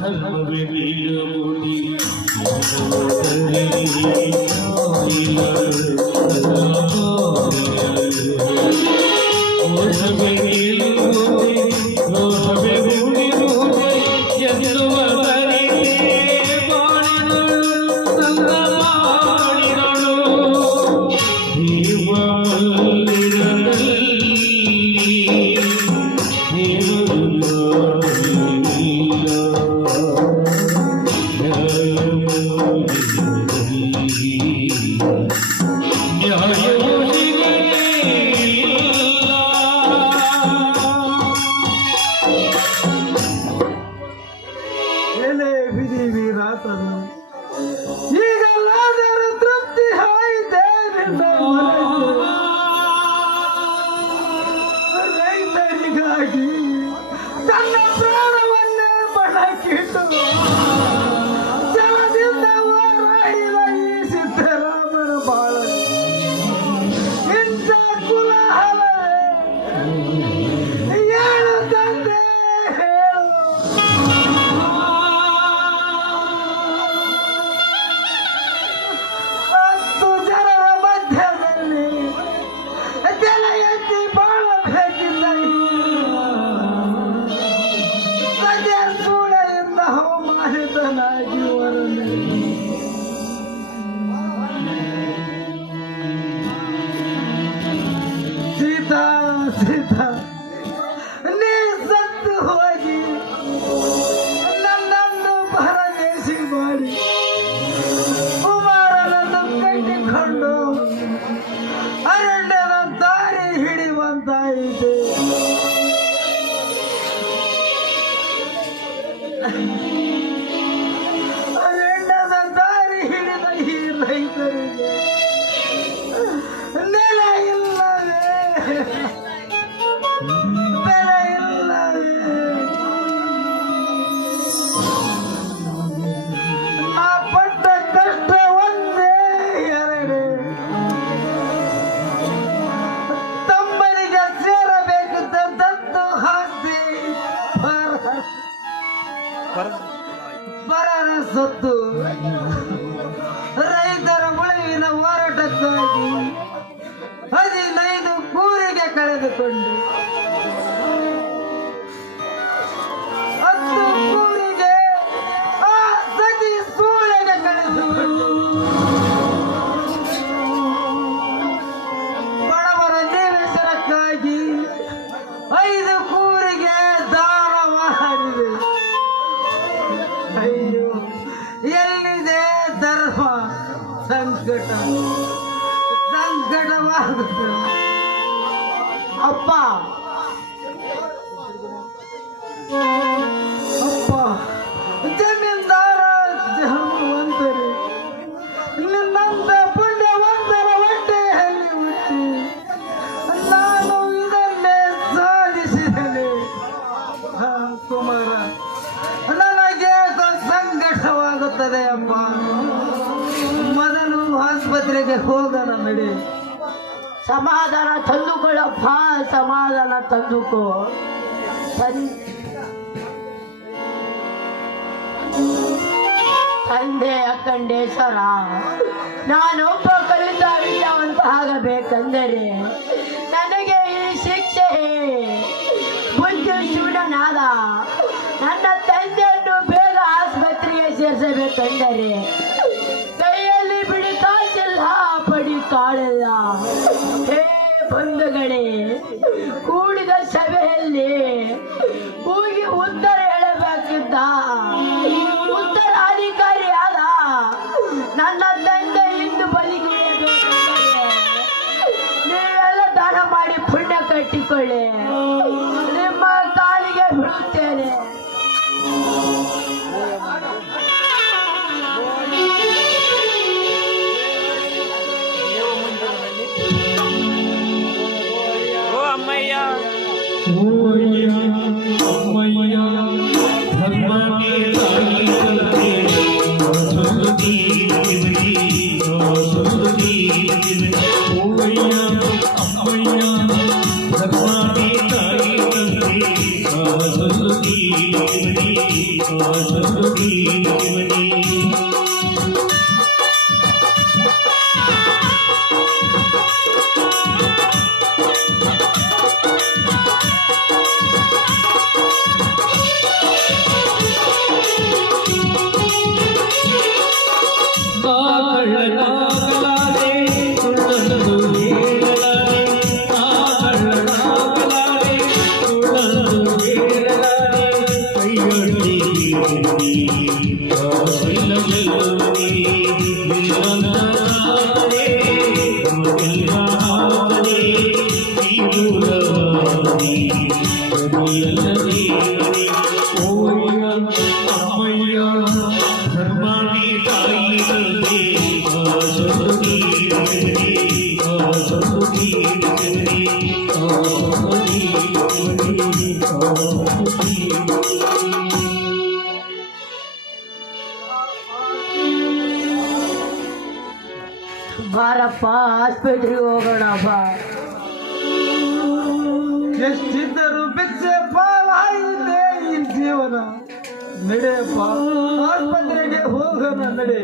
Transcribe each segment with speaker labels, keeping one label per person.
Speaker 1: धर्मवीरमुनि 弟弟，你还等？ಮಾಡಿದನ ಜೀವನ ಸೀತಾ ಸೀತಾ ನೀ ಸತ್ತು ಹೋಗಿ ನನ್ನನ್ನು ಪರದೇಶಿ ಮಾಡಿ ಕುಮಾರನನ್ನು ಕಟ್ಟಿಕೊಂಡು ಅರಣ್ಯದ ದಾರಿ ಹಿಡಿಯುವಂತಾಯಿತು ಅತ್ತು ಕೂರಿಗೆ ಆ ಸೇತಿ ಸುಳೆಕಳು ಬಡವರ ನೆರಕಾಗಿ ಐದು ಕೂರಿಗೆ ದಾರವಾಗಿದೆ ಅಯ್ಯೋ ಎಲ್ಲಿದೆ ದರ್ಪ ಸಂಕಟ. ಸಂಕಟವಾಗುತ್ತದೆ. ಅಪ್ಪ. ಅಪ್ಪ. ಜಮೀನ್ದಾರ ಜಮವಂತರಿ ನಿನ್ನಂತ ಪುಣ್ಯವಂತರ ಹೊಟ್ಟೆಯಲ್ಲಿ ಹುಟ್ಟಿ. ನಾನು ಇದನ್ನೇ ಸಾಧಿಸಿದನೆ. ಕುಮಾರ. ನನಗೆ ಸಂಕಟವಾಗುತ್ತದೆ ಅಪ್ಪ. ಮೊದಲು ಆಸ್ಪತ್ರೆಗೆ ಹೋಗೋಣ ನಡಿ.
Speaker 2: ಸಮಾಧಾನ ತಂದುಕೊಳ್ಳಪ್ಪ ಸಮಾಧಾನ ತಂದುಕೋ. ತಂದೆ ಅಕ್ಕಂಡೆ ಸರ ನಾನೊಬ್ಬ ಕಲಿತ ವಿದ್ಯಾವಂತ ಆಗಬೇಕೆಂದರೆ
Speaker 3: ಗೋಸುದೀವಣಿ రామయ్యా ధర్మాన్ని తాయి తల్లి ఆ సరస్వతి దేవి ఆ సరస్వతి దేవి ఆ సరస్వతి దేవి ఆ సరస్వతి
Speaker 2: ಬಾರಪ್ಪ
Speaker 3: ಹಾಸ್ಪಿಟ್ಲಿಗೆ ಹೋಗೋಣಪ್ಪ ಎಷ್ಟಿದ್ದ ನಡೆಯಪ್ಪ ಆಸ್ಪತ್ರೆಗೆ ಹೋಗೋಣ ನಡೆ.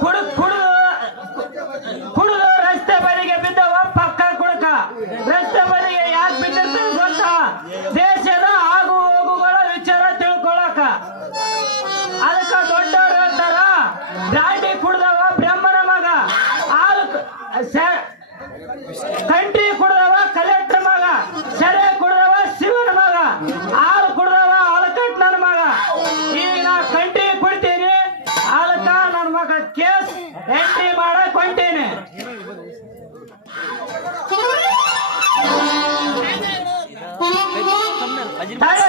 Speaker 4: खोडत खोडत ঢাকা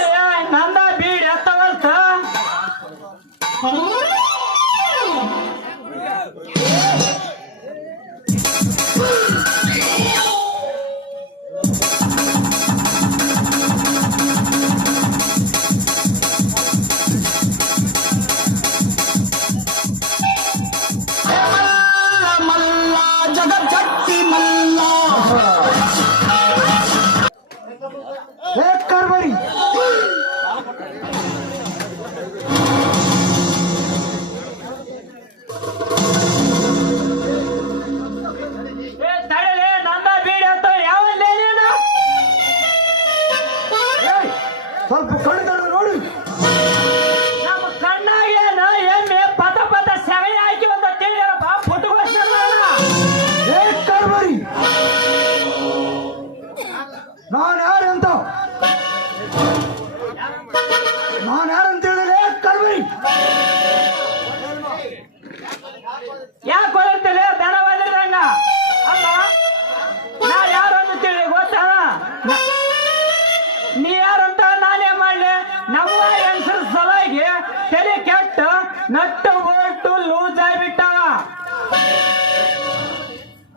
Speaker 4: ನಟ್ಟು ಓಲ್ಟು ಲೂಸ್ ಆಗಿಬಿಟ್ಟ.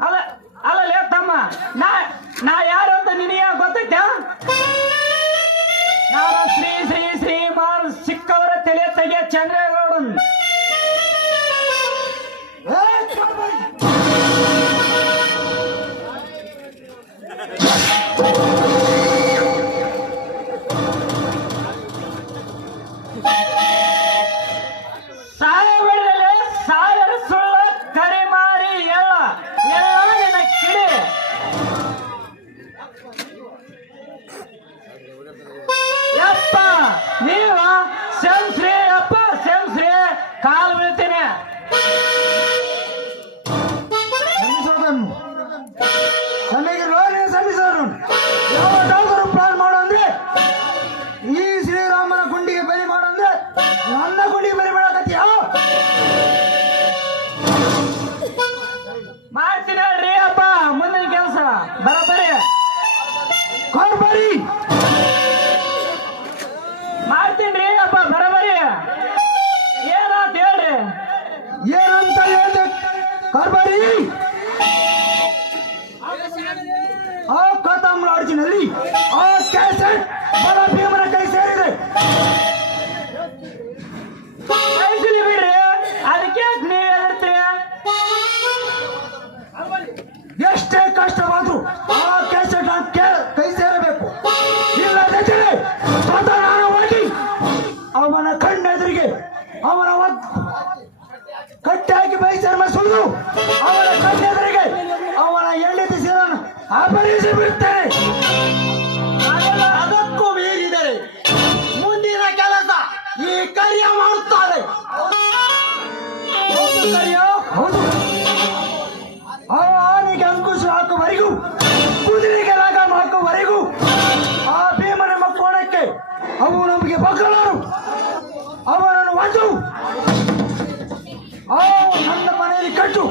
Speaker 4: ಅಲ್ಲ ಅಲ್ಲ ತಮ್ಮ. ನಾ ನಾ ಯಾರು ಅಂತ ನಿನಗೆ ಗೊತ್ತೈತ? ನಾನು ಶ್ರೀ ಶ್ರೀ ಶ್ರೀ ಮಾರು ಸಿಕ್ಕವರ ತಲೆ ತೆಗೆ ಚಂದ್ರೇಗೌಡನ್. Oh
Speaker 5: Hey! చెట్టు